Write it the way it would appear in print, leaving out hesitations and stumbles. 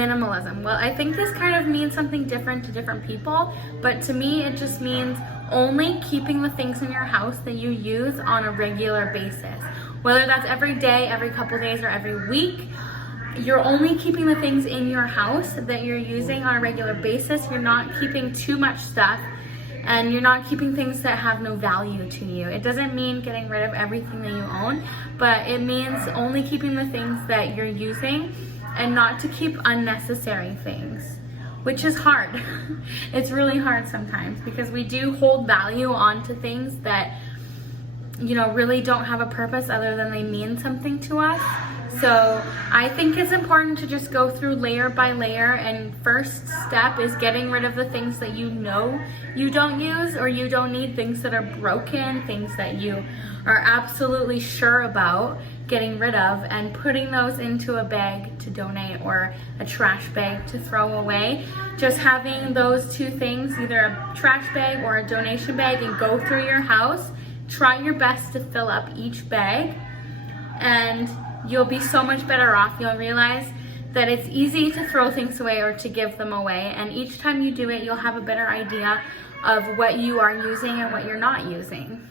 minimalism? Well, I think this kind of means something different to different people, but to me it just means only keeping the things in your house that you use on a regular basis. Whether that's every day, every couple days, or every week, you're only keeping the things in your house that you're using on a regular basis. You're not keeping too much stuff, and you're not keeping things that have no value to you. It doesn't mean getting rid of everything that you own, but it means only keeping the things that you're using and not to keep unnecessary things, which is hard. It's really hard sometimes because we do hold value onto things that, you know, really don't have a purpose other than they mean something to us. So I think it's important to just go through layer by layer, and first step is getting rid of the things that you know you don't use or you don't need, things that are broken, things that you are absolutely sure about getting rid of, and putting those into a bag to donate or a trash bag to throw away. Just having those two things, either a trash bag or a donation bag, and go through your house. Try your best to fill up each bag, and you'll be so much better off. You'll realize that it's easy to throw things away or to give them away, and each time you do it, you'll have a better idea of what you are using and what you're not using.